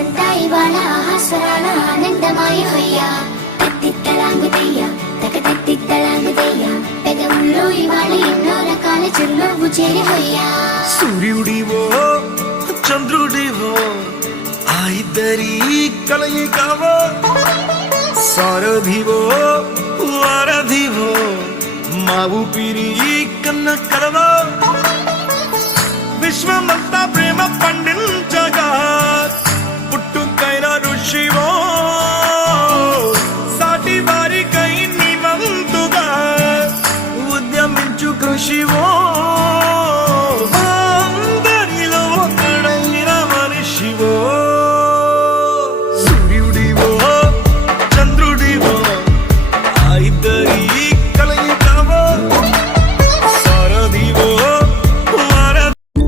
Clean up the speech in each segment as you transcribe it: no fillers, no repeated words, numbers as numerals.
మనసంతా ఇవాళ ఆహాస్వరాల ఆనందమాయ హొయ్యా. తత్తిత్తలాంగుతయ్యా తకతత్తిత్తలాంగుతయ్యా, పెదవుల్లో ఇవాళ ఎన్నో రకాల చిరునవ్వు చేరి హొయ్యా. సూర్యుడివో చంద్రుడివో ఆ ఇద్దరి కలయికవో, సారథివో వారధివో మా ఊపిరి కన్న కలవో. విశ్వమంతా ప్రేమ పండించగా పుట్టుకైన ఋషివో, సాటి వారికై నివంతుగా ఉద్యమించు కృషివో. అందరిలో ఒకడైన మనిషివో. సూర్యుడివో చంద్రుడివో ఆ ఇద్దరి కలయికవో, సారథివో వారధివో.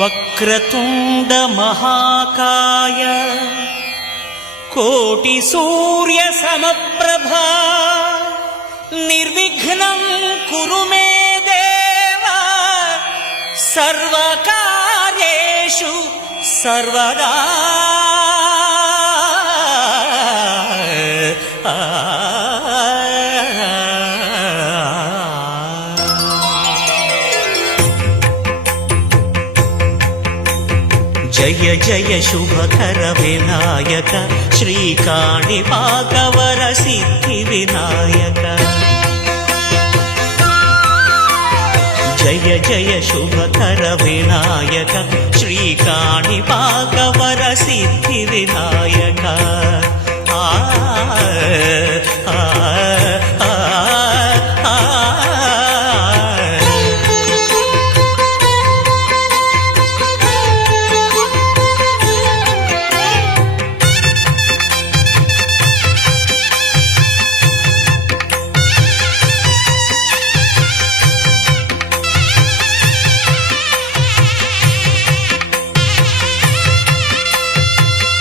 వక్రతుండ మహాకాయ కోటి సూర్య సమప్రభా నిర్విఘ్నం కురు మే దేవ సర్వకార్యేషు సర్వదా. జయ జయ శుభకర వినాయక శ్రీకాణిపాకవర సిద్ధి వినాయక. జయ జయ శుభకర వినాయక శ్రీకాణిపాకవర సిద్ధి వినాయక. ఆ ఆ ఆ ఆ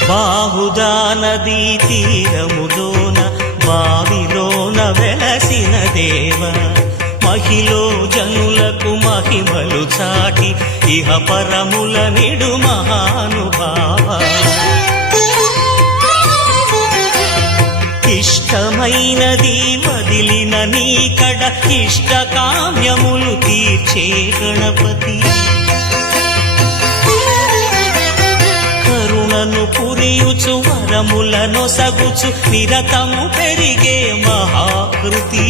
బాహుదా నదీ తీరములోన బావిలోన వెలసిన దేవ మహిలో జనులకు మహిమలు చాటి ఇహ పరముల నిడు మహానుభావ. ఇష్టమైనది వదిలిన నీకడ ఇష్ట కామ్యములు తీర్చే గణపతి. కరుణను పురియుచు వరములను సగుచు నిరతము పెరిగే మహాకృతి.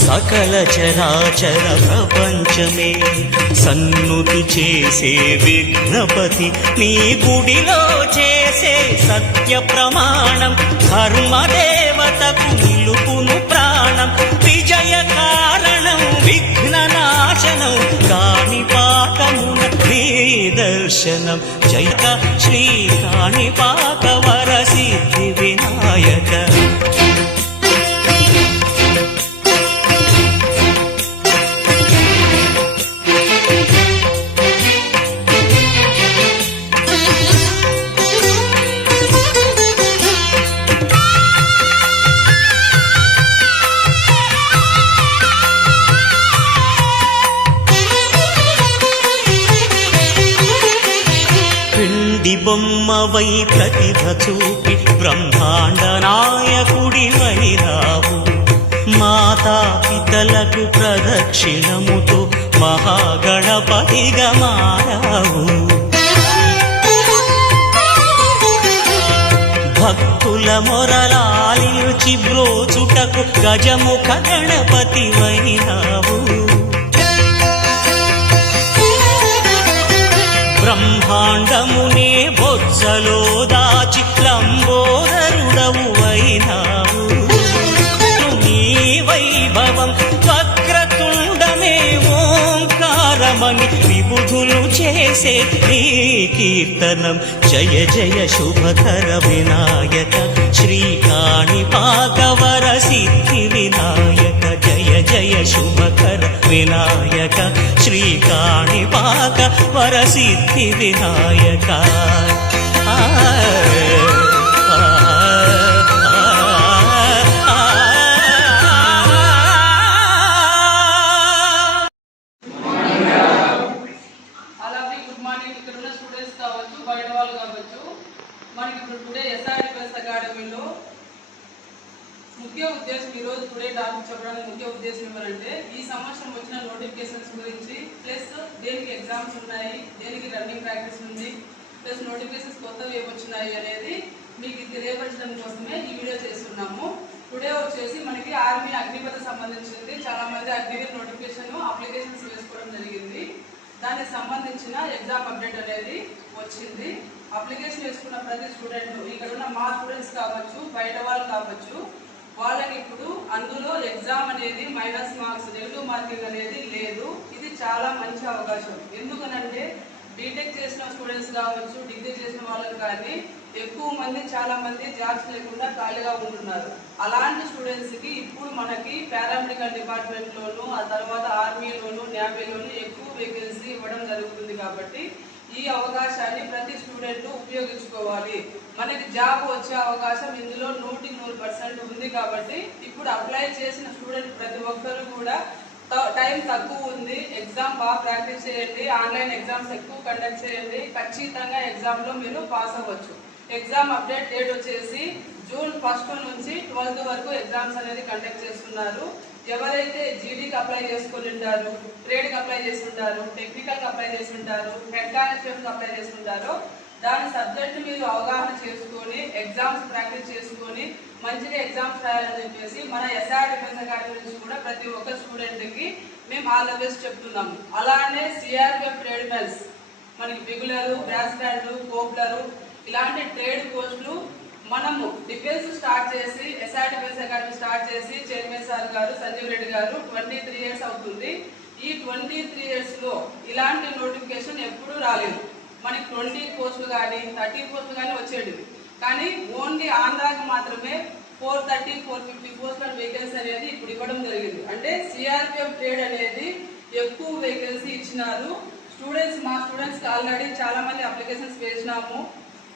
సకల చరాచర ప్రపంచమే సన్నుతి చేసే విఘ్నపతి. నీ గుడిలో చేసే సత్య ప్రమాణం ధర్మదేవతకు నిలుపును ప్రాణం. విజయ కారణం విఘ్న నాశనం కాణిపాకమున నీ దర్శనం. జయ శ్రీ కాణిపాకవర సిద్ధి వినాయక. బొమ్మవై ప్రతిభ చూపి బ్రహ్మాండ నాయకుడివైరావు. మాతా పితలకు ప్రదక్షిణముతో మహాగణపతిగా మారావు. భక్తుల మొరలాలిచి బ్రోచుటకు గజముఖ గణపతివైనావు. బ్రహ్మాండమునే బొజ్జలో దాచి లంబోదరుడవు అయినావు. నీ వైభవం వక్రతుండమే ఓంకారమని విబుధులు చేసే నీ కీర్తనం. జయ జయ శుభకర వినాయక శ్రీకాణిపాకవర సిద్ధి వినాయక. జయ జయ శుభకర వినాయక శ్రీకాణిపాకవర సిద్ధి వినాయక. ముఖ్య ఉద్దేశం ఈ రోజు టుడే టాపిక్ చెప్పడానికి ముఖ్య ఉద్దేశం ఏమంటే ఈ సంవత్సరం వచ్చిన నోటిఫికేషన్స్ గురించి, ప్లస్ దేనికి ఎగ్జామ్స్ ఉన్నాయి, దేనికి రన్నింగ్ ప్రాక్టీస్ ఉంది, ప్లస్ నోటిఫికేషన్స్ కొత్తవి ఏమొచ్చినాయి అనేది మీకు తెలియపరచడం కోసమే ఈ వీడియో చేస్తున్నాము. టుడే వచ్చేసి మనకి ఆర్మీ అగ్నిపథ సంబంధించింది. చాలా మంది అగ్నివీర్ నోటిఫికేషన్ అప్లికేషన్స్ వేసుకోవడం జరిగింది. దానికి సంబంధించిన ఎగ్జామ్ అప్డేట్ అనేది వచ్చింది. అప్లికేషన్ వేసుకున్న ప్రతి స్టూడెంట్, ఇక్కడ ఉన్న మా స్టూడెంట్స్ కావచ్చు, బయట వాళ్ళు కావచ్చు, వాళ్ళకి ఇప్పుడు అందులో ఎగ్జామ్ అనేది మైనస్ మార్క్స్, నెగిటివ్ మార్కింగ్ అనేది లేదు. ఇది చాలా మంచి అవకాశం. ఎందుకనంటే బీటెక్ చేసిన స్టూడెంట్స్ కావచ్చు, డిగ్రీ చేసిన వాళ్ళకి కానీ ఎక్కువ మంది చాలా మంది జాబ్స్ లేకుండా ఖాళీగా ఉంటున్నారు. అలాంటి స్టూడెంట్స్ కి ఇప్పుడు మనకి పారామెడికల్ డిపార్ట్మెంట్ లోను, ఆ తర్వాత ఆర్మీలోను, నేవీలోను ఎక్కువ వేకెన్సీ ఇవ్వడం జరుగుతుంది. కాబట్టి ఈ అవకాశాన్ని ప్రతి స్టూడెంట్ ఉపయోగించుకోవాలి. మనకి జాబ్ వచ్చే అవకాశం ఇందులో 100% ఉంది. కాబట్టి ఇప్పుడు అప్లై చేసిన స్టూడెంట్ ప్రతి ఒక్కరు కూడా టైం తక్కువ ఉంది, ఎగ్జామ్ బాగా ప్రాక్టీస్ చేయండి, ఆన్లైన్ ఎగ్జామ్స్ ఎక్కువ కండక్ట్ చేయండి, ఖచ్చితంగా ఎగ్జామ్లో మీరు పాస్ అవ్వచ్చు. ఎగ్జామ్ అప్డేట్ డేట్ వచ్చేసి జూన్ 1 నుంచి 12 వరకు ఎగ్జామ్స్ అనేది కండక్ట్ చేస్తున్నారు. ఎవరైతే జీడీకి అప్లై చేసుకుని ఉంటారు, ట్రేడ్కి అప్లై చేసి ఉంటారు, టెక్నికల్కి అప్లై చేసి ఉంటారు, హెడ్ కానిస్టేబుల్కి అప్లై చేసి ఉంటారో దాని సబ్జెక్ట్ మీరు అవగాహన చేసుకొని ఎగ్జామ్స్ ప్రాక్టీస్ చేసుకొని మంచిగా ఎగ్జామ్స్ రాయాలని చెప్పేసి మన ఎస్ఆర్ డిఫెన్స్ అకాడమీ నుంచి కూడా ప్రతి ఒక్క స్టూడెంట్కి మేము ఆల్ ద బెస్ట్ చెప్తున్నాము. అలానే సిఆర్పిఎఫ్ ట్రేడ్ మెన్స్ మనకి బిగులరు, గ్రాస్ బ్యాండ్, కోబ్లరు ఇలాంటి ట్రేడ్ పోస్టులు మనము డిఫెన్స్ స్టార్ట్ చేసి ఎస్ఆర్ డిఫెన్స్ అకాడమీ స్టార్ట్ చేసి చైర్మన్ సార్ గారు సంజీవ్ రెడ్డి గారు 23 ఇయర్స్ అవుతుంది. ఈ 23 ఇయర్స్లో ఇలాంటి నోటిఫికేషన్ ఎప్పుడూ రాలేదు. మనకి 20 పోస్టులు కానీ 30 పోస్టులు కానీ వచ్చేది. కానీ ఓన్లీ ఆంధ్రాకి మాత్రమే 430, 450 పోస్టుల వేకెన్సీ అనేది ఇప్పుడు ఇవ్వడం జరిగింది. అంటే సిఆర్పిఎఫ్ ట్రేడ్ అనేది ఎక్కువ వేకెన్సీ ఇచ్చినారు. మా స్టూడెంట్స్కి ఆల్రెడీ చాలా మంది అప్లికేషన్స్ వేసినాము.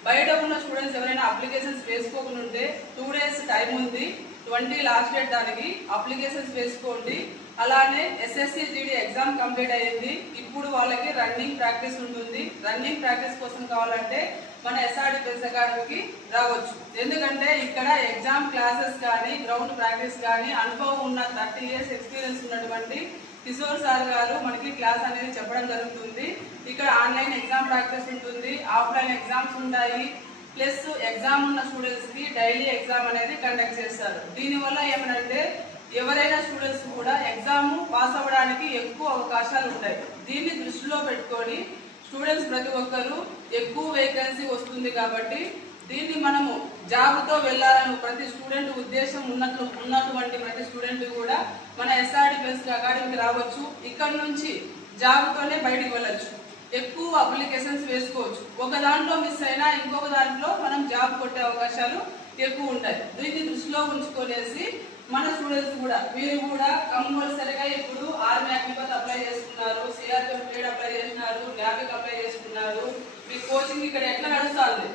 బయట ఉన్న స్టూడెంట్స్ ఎవరైనా అప్లికేషన్స్ వేసుకోకుండా ఉంటే 2 days టైం ఉంది, 20 లాస్ట్ డేట్, దానికి అప్లికేషన్స్ వేసుకోండి. అలానే ఎస్ఎస్సి జీడీ ఎగ్జామ్ కంప్లీట్ అయ్యింది. ఇప్పుడు వాళ్ళకి రన్నింగ్ ప్రాక్టీస్ ఉంటుంది. రన్నింగ్ ప్రాక్టీస్ కోసం కావాలంటే మన ఎస్ఆర్ డిఫెన్స్ అకాడమీకి రావచ్చు. ఎందుకంటే ఇక్కడ ఎగ్జామ్ క్లాసెస్ కానీ గ్రౌండ్ ప్రాక్టీస్ కానీ అనుభవం ఉన్న 30 years ఎక్స్పీరియన్స్ ఉన్నటువంటి కిషోర్ సార్ గారు మనకి క్లాస్ అనేది చెప్పడం జరుగుతుంది. ఇక్కడ ఆన్లైన్ ఎగ్జామ్ ప్రాక్టీస్ ఉంటుంది, ఆఫ్లైన్ ఎగ్జామ్స్ ఉంటాయి. ప్లస్ ఎగ్జామ్ ఉన్న స్టూడెంట్స్ కి డైలీ ఎగ్జామ్ అనేది కండక్ట్ చేస్తారు. దీనివల్ల ఏమనంటే ఎవరైనా స్టూడెంట్స్ కూడా ఎగ్జామ్ పాస్ అవ్వడానికి ఎక్కువ అవకాశాలు ఉంటాయి. దీన్ని దృష్టిలో పెట్టుకొని స్టూడెంట్స్ ప్రతి ఒక్కరు ఎక్కువ వేకెన్సీ వస్తుంది. కాబట్టి దీన్ని మనము జాబ్తో వెళ్ళాలని ప్రతి స్టూడెంట్ ఉద్దేశం ఉన్నటువంటి ప్రతి స్టూడెంట్ కూడా మన ఎస్ఆర్ డిఫెన్స్ అకాడమీకి రావచ్చు. ఇక్కడ నుంచి జాబ్తోనే బయటికి వెళ్ళచ్చు. ఎక్కువ అప్లికేషన్స్ వేసుకోవచ్చు. ఒక దాంట్లో మిస్ అయినా ఇంకొక దాంట్లో మనం జాబ్ కొట్టే అవకాశాలు ఎక్కువ ఉంటాయి. దీన్ని దృష్టిలో ఉంచుకొనేసి మన స్టూడెంట్స్ కూడా మీరు కూడా కంపల్సరీగా ఇప్పుడు ఆర్మీ అగ్నిపత్ అప్లై చేసుకున్నారు, సిఆర్పిఎఫ్ ట్రేడ్ అప్లై చేసినారు, నేవీకి అప్లై చేసుకున్నారు. మీ కోచింగ్ ఇక్కడ ఎట్లా నడుస్తుంది?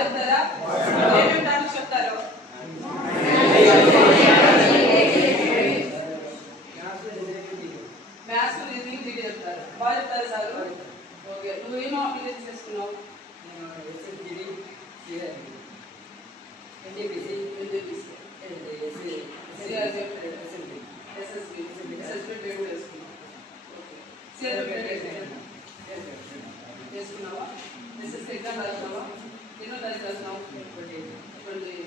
చెప్తారా? ఏమేమి టాపిక్స్ చెప్తారు? మ్యాథ్స్, రీజనింగ్, జీడీ చెప్తారు. బాగా చెప్తారు సార్. ఓకే, నువ్వేమో అప్లికేషన్ చేసుకున్నావు? చేసుకున్నావా? ఎస్ఎస్సీ ఎగ్జామ్ రాసినావా? ఎన్నో తారీఖు రాసినావు? 20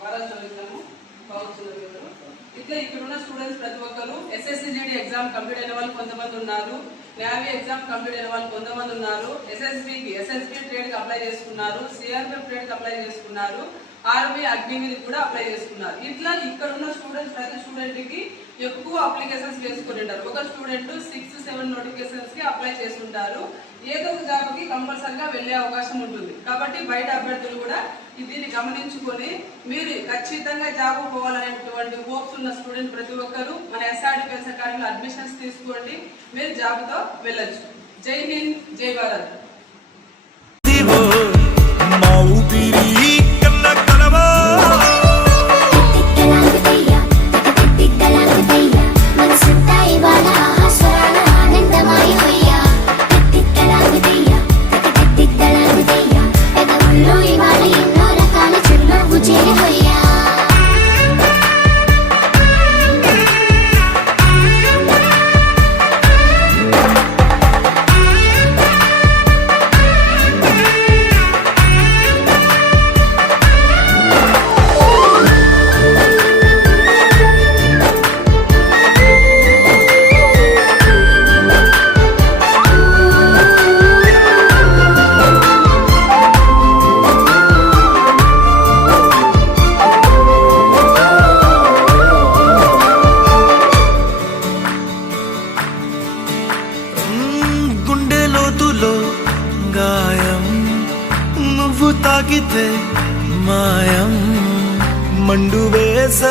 వారాలు చదువుతాము. బాగుంది. ఇట్లా ఇక్కడ ఉన్న స్టూడెంట్స్ ప్రతి ఒక్కరు ఎస్ఎస్సీ జీడీ ఎగ్జామ్ కంప్లీట్ అయిన వాళ్ళు కొంతమంది ఉన్నారు, నేవీ ఎగ్జామ్ కంప్లీట్ అయిన వాళ్ళు కొంతమంది ఉన్నారు, ఎస్ఎస్బి ట్రేడ్కి అప్లై చేసుకున్నారు, సిఆర్పిఎఫ్ ట్రేడ్కి అప్లై చేసుకున్నారు, ఆర్మీ అగ్నివీర్ కూడా అప్లై చేసుకున్నారు. ఇట్లా ఇక్కడ ఉన్న స్టూడెంట్స్ ప్రతి స్టూడెంట్ కి ఎక్కువ అప్లికేషన్స్ వేసుకుని ఉంటారు. ఒక స్టూడెంట్ 6-7 నోటిఫికేషన్స్ కి అప్లై చేస్తుంటారు. ఏదో ఒక జాబ్ కి కంపల్సరిగా వెళ్లే అవకాశం ఉంటుంది. కాబట్టి బయట అభ్యర్థులు కూడా దీన్ని గమనించుకొని మీరు ఖచ్చితంగా జాబ్ పోవాలనేటువంటి హోప్స్ ఉన్న స్టూడెంట్ ప్రతి ఒక్కరు మన ఎస్ఆర్ డిఫెన్స్ అకాడమీలో అడ్మిషన్స్ తీసుకోండి. మీరు జాబ్ తో వెళ్ళొచ్చు. జై హింద్, జై భారత్.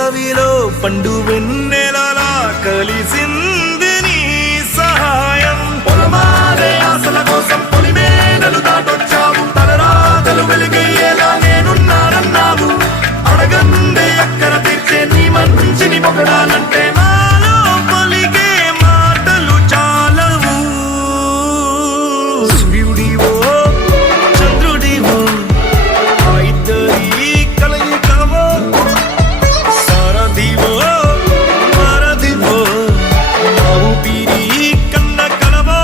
వేసవిలో పండు వెన్నెలలా కలిసింది నీ సహాయం. పొలమారే ఆశల కోసం పొలిమేనలు దాటొచ్చావు, తలరాతలు వెలుగయ్యేలా నేనున్నానన్నావు. అడగందే అక్కర తీర్చే నీ మంచిని పొగడాలంటే నాలో పలికే మాటలు చాలవు. సూర్యుడివో చంద్రుడివో ఆ ఇద్దరి కలయికవో, సారథివో వారధివో నా ఊపిరి కన్న కలవో.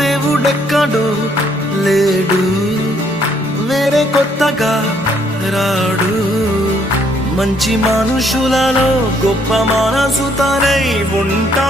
దేవుడెక్కడు లేడు, వేరే కొత్తగా రాడు. మంచి మనుషులలో గొప్ప మనసు తనై ఉంటా.